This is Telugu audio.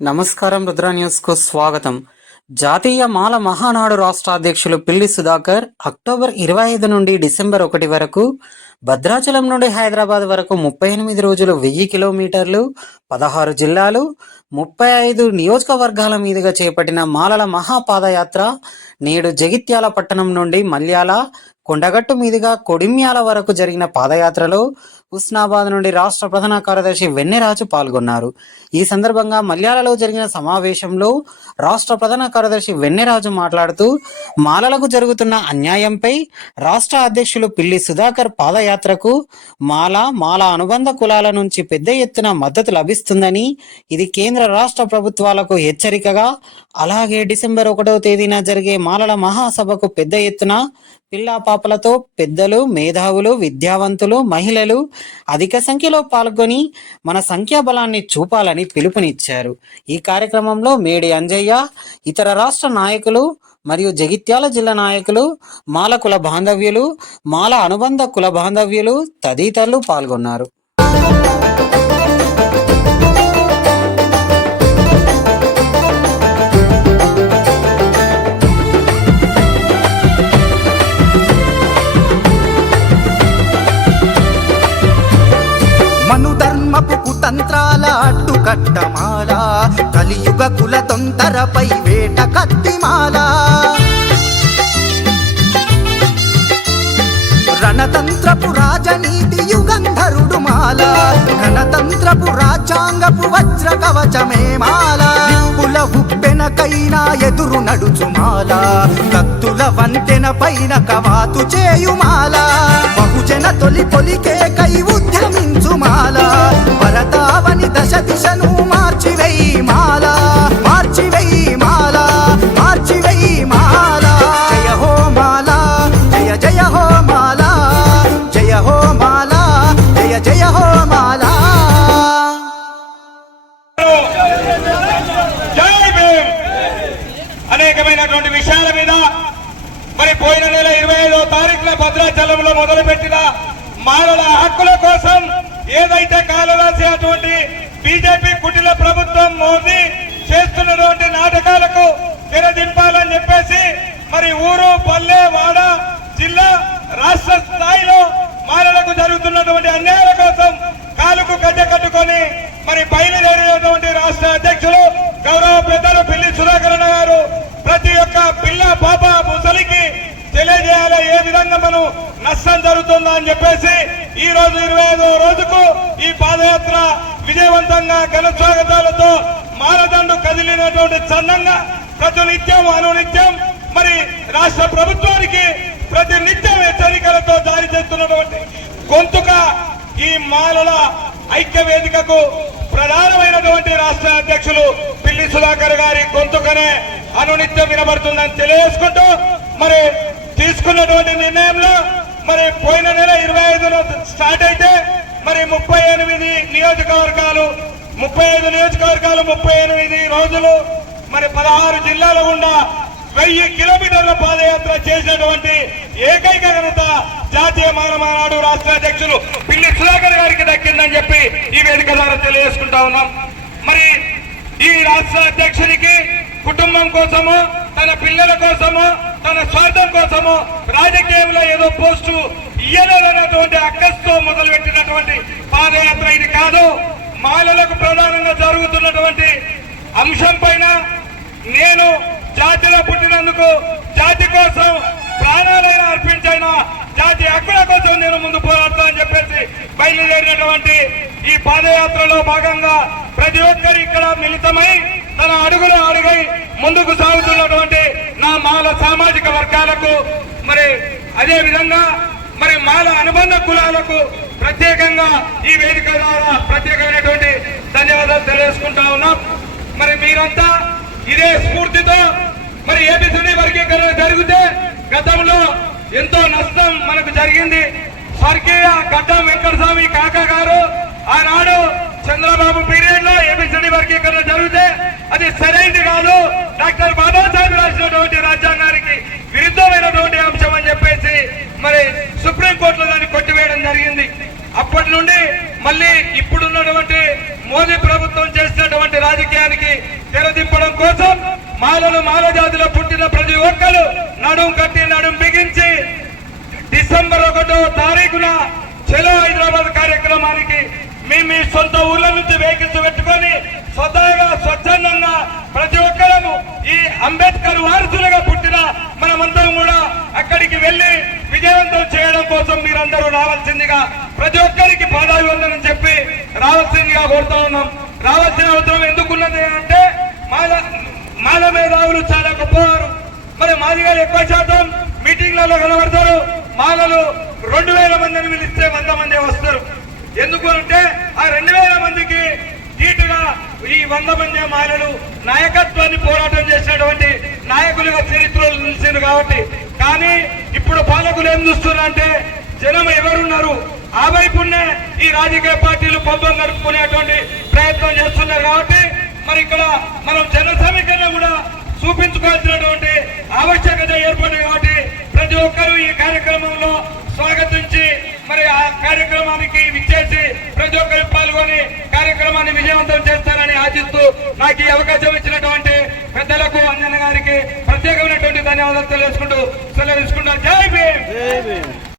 నమస్కారం. రుద్ర న్యూస్ కు స్వాగతం. జాతీయ మాల మహానాడు రాష్ట్ర అధ్యక్షులు పిల్లి సుధాకర్ అక్టోబర్ 25 నుండి డిసెంబర్ 1 వరకు భద్రాచలం నుండి హైదరాబాద్ వరకు 38 రోజులు 1000 కిలోమీటర్లు 16 జిల్లాలు 35 నియోజకవర్గాల మీదుగా చేపట్టిన మాలల మహాపాదయాత్ర నేడు జగిత్యాల పట్టణం నుండి మల్యాల కొండగట్టు మీదుగా కొడిమ్యాల వరకు జరిగిన పాదయాత్రలో హుస్నాబాద్ నుండి రాష్ట్ర ప్రధాన కార్యదర్శి వెన్నెరాజు పాల్గొన్నారు. ఈ సందర్భంగా మల్యాలలో జరిగిన సమావేశంలో రాష్ట్ర ప్రధాన కార్యదర్శి వెన్నెరాజు మాట్లాడుతూ మాలలకు జరుగుతున్న అన్యాయంపై రాష్ట్ర అధ్యక్షులు పిల్లి సుధాకర్ పాదయాత్రకు మాల అనుబంధ కులాల నుంచి పెద్ద ఎత్తున మద్దతు లభిస్తుందని, ఇది కేంద్ర రాష్ట్ర ప్రభుత్వాలకు హెచ్చరికగా, అలాగే డిసెంబర్ 1వ తేదీన జరిగే మాలల మహాసభకు పెద్ద ఎత్తున పిల్లా పాపలతో పెద్దలు, మేధావులు, విద్యావంతులు, మహిళలు అధిక సంఖ్యలో పాల్గొని మన సంఖ్యాబలాన్ని చూపాలని పిలుపునిచ్చారు. ఈ కార్యక్రమంలో మేడి అంజయ్య, ఇతర రాష్ట్ర నాయకులు మరియు జగిత్యాల జిల్లా నాయకులు, మాల కుల బాంధవ్యులు, మాల అనుబంధ కుల బాంధవ్యులు తదితరులు పాల్గొన్నారు. మనుధర్మపు కుతంత్రాల అడ్డుకట్టమాల, కలియుగ కుల తొందరపై వేట కత్తిమాల, రణతంత్రపు రాజనీతి యుగంధరుడు మాల, గణతంత్రపు రాజ్యాంగపు వజ్ర కవచమే మాల, కుల ఉప్పెనకైనా ఎదురు నడుచుమాల, కత్తుల వంతెన పైన కవాతు చేయుమాల, బహుజన తొలి పొలికే కై ఉద్యమించుమాల, భరతావని దశ దిశను మార్చివెయ్యి మాల, మార్చివెయ్యి మాల, మార్చివెయ్యి మాల. జయ హో మాల, జయ జయ హో మాల, జయ హో మాల, జయ జయ హో మాల. అనేకమైనటువంటి విషయాల మీద మరి పోయిన నెల 25వ తారీఖున భద్రాచలంలో మొదలుపెట్టిన మాలల హక్కుల కోసం ఏదైతే కాలరాసి అటువంటి బీజేపీ కుటిల ప్రభుత్వం మోదీ చేస్తున్నటువంటి నాటకాలకు తెరదింపాలని చెప్పేసి మరి ఊరు, పల్లె, వాడ, జిల్లా, రాష్ట్ర స్థాయిలో మాలలకు జరుగుతున్నటువంటి అన్యాయాల కోసం కాలుకు గడ్డ కట్టుకొని మరి బయలుదేరినటువంటి రాష్ట్ర అధ్యక్షులు గౌరవ పెద్దలు పిల్లి సుధాకర్ గారు ప్రతి ఒక్క పిల్ల, పాప, ముసలికి తెలియజేయాలి ఏ విధంగా మనం నష్టం జరుగుతుందా అని చెప్పేసి ఈ రోజు 25వ రోజుకు ఈ పాదయాత్ర విజయవంతంగా ఘన స్వాగతాలతో మాలదండు కదిలినటువంటి చందంగా ప్రతి నిత్యం అనునిత్యం మరి రాష్ట్ర ప్రభుత్వానికి ప్రతి నిత్యం హెచ్చరికలతో జారీ చేస్తున్నటువంటి గొంతుక ఈ మాలల ఐక్య వేదికకు ప్రధానమైనటువంటి రాష్ట్ర అధ్యక్షులు పిల్లి సుధాకర్ గారి గొంతుకనే అనునిత్యం వినబడుతుందని తెలియజేసుకుంటూ మరి తీసుకున్నటువంటి నిర్ణయంలో మరి పోయిన నెల 25న స్టార్ట్ అయితే మరి 35 నియోజకవర్గాలు 38 రోజులు మరి 16 జిల్లాల గుండా 1000 కిలోమీటర్ల పాదయాత్ర చేసినటువంటి ఏకైక ఘనత జాతీయ మానవనాడు రాష్ట్ర అధ్యక్షులు పిల్లి సుధాకర్ గారికి దక్కిందని చెప్పి ఈ వేదిక ద్వారా తెలియజేసుకుంటా ఉన్నాం. మరి ఈ రాష్ట్ర అధ్యక్షునికి కుటుంబం కోసము, తన పిల్లల కోసము, తన స్వార్థం కోసము రాజకీయంలో ఏదో పోస్టు ఇయ్యలేదన్నటువంటి అక్కస్తో మొదలుపెట్టినటువంటి పాదయాత్ర ఇది కాదు. మాలలకు ప్రధానంగా జరుగుతున్నటువంటి అంశం పైన నేను జాతిలో పుట్టినందుకు జాతి కోసం ప్రాణాలైనా అర్పించైన జాతి హక్కుల కోసం నేను ముందు పోరాడతా అని చెప్పేసి బయలుదేరినటువంటి ఈ పాదయాత్రలో భాగంగా ప్రతి ఒక్కరు ఇక్కడ మిళితమై తన అడుగులు అడుగై ముందుకు సాగుతున్నటువంటి నా మాల సామాజిక వర్గాలకు మరి అదే విధంగా మరి మాల అనుబంధ కులాలకు ప్రత్యేకంగా ఈ వేదిక ద్వారా ప్రత్యేకమైనటువంటి ధన్యవాదాలు తెలియజేసుకుంటా ఉన్నాం. మరి మీరంతా ఇదే స్ఫూర్తితో మరి ఏబిసిడి వర్గీకరణ జరిగితే గతంలో ఎంతో నష్టం మనకు జరిగింది. స్వర్గీయ గడ్డం వెంకటస్వామి కాకా గారు ఆనాడు చంద్రబాబు పీరియడ్ లో ఏబిసిడి వర్గీకరణ జరిగితే అది సరైనది కాదు, డాక్టర్ బాబాసాహెబ్ రాసినటువంటి రాజ్యాంగానికి విరుద్ధమైనటువంటి అంశం అని చెప్పేసి మరి సుప్రీంకోర్టులో దాన్ని కొట్టివేయడం జరిగింది. అప్పటి నుండి మళ్ళీ ఇప్పుడున్నటువంటి మోదీ ప్రభుత్వం చేసినటువంటి రాజకీయ విషయానికి తెరదిప్పడం కోసం మాల జాతిలో పుట్టిన ప్రతి ఒక్కరు నడుం కట్టి నడుం బిగించి డిసెంబర్ 1వ తారీఖున చలో హైదరాబాద్ కార్యక్రమానికి మీ సొంత ఊళ్ళ నుంచి వెహికల్స్ పెట్టుకొని స్వచ్ఛందంగా ప్రతి ఒక్కరము ఈ అంబేద్కర్ వారసులుగా పుట్టిన మనమందరం కూడా అక్కడికి వెళ్లి విజయవంతం చేయడం కోసం మీరందరూ రావాల్సిందిగా ప్రతి ఒక్కరికి పాదాభివందనం చెప్పి రావాల్సిందిగా కోరుతా ఉన్నాం. రావాల్సిన అవసరం ఎందుకున్నది అంటే మాల మేధావులు చాలా గొప్పవారు. మరి మాదిగారు ఎక్కువ శాతం మీటింగ్లలో కనబడతారు. మాలలు 2000 మందిని పిలిస్తే 100 మంది వస్తారు. ఎందుకు అంటే ఆ 2000 మందికి ధీటుగా ఈ 100 మంది మాలలు నాయకత్వాన్ని పోరాటం చేసినటువంటి నాయకులుగా చరిత్రలో నిలిచారు కాబట్టి. కానీ ఇప్పుడు పాలకులు ఏం చూస్తున్నారంటే జనం ఎవరున్నారు ఆ వైపునే ఈ రాజకీయ పార్టీలు పబ్బం గడుపుకునేటువంటి ప్రయత్నం చేస్తున్నారు. కాబట్టి మరి ఇక్కడ మనం జన సమీకరణ కూడా చూపించుకోవాల్సినటువంటి ఆవశ్యకత ఏర్పడింది. కాబట్టి ప్రతి ఒక్కరూ ఈ కార్యక్రమంలో స్వాగతించి మరి ఆ కార్యక్రమానికి విచ్చేసి ప్రతి ఒక్కరు పాల్గొని కార్యక్రమాన్ని విజయవంతం చేస్తారని ఆశిస్తూ నాకు ఈ అవకాశం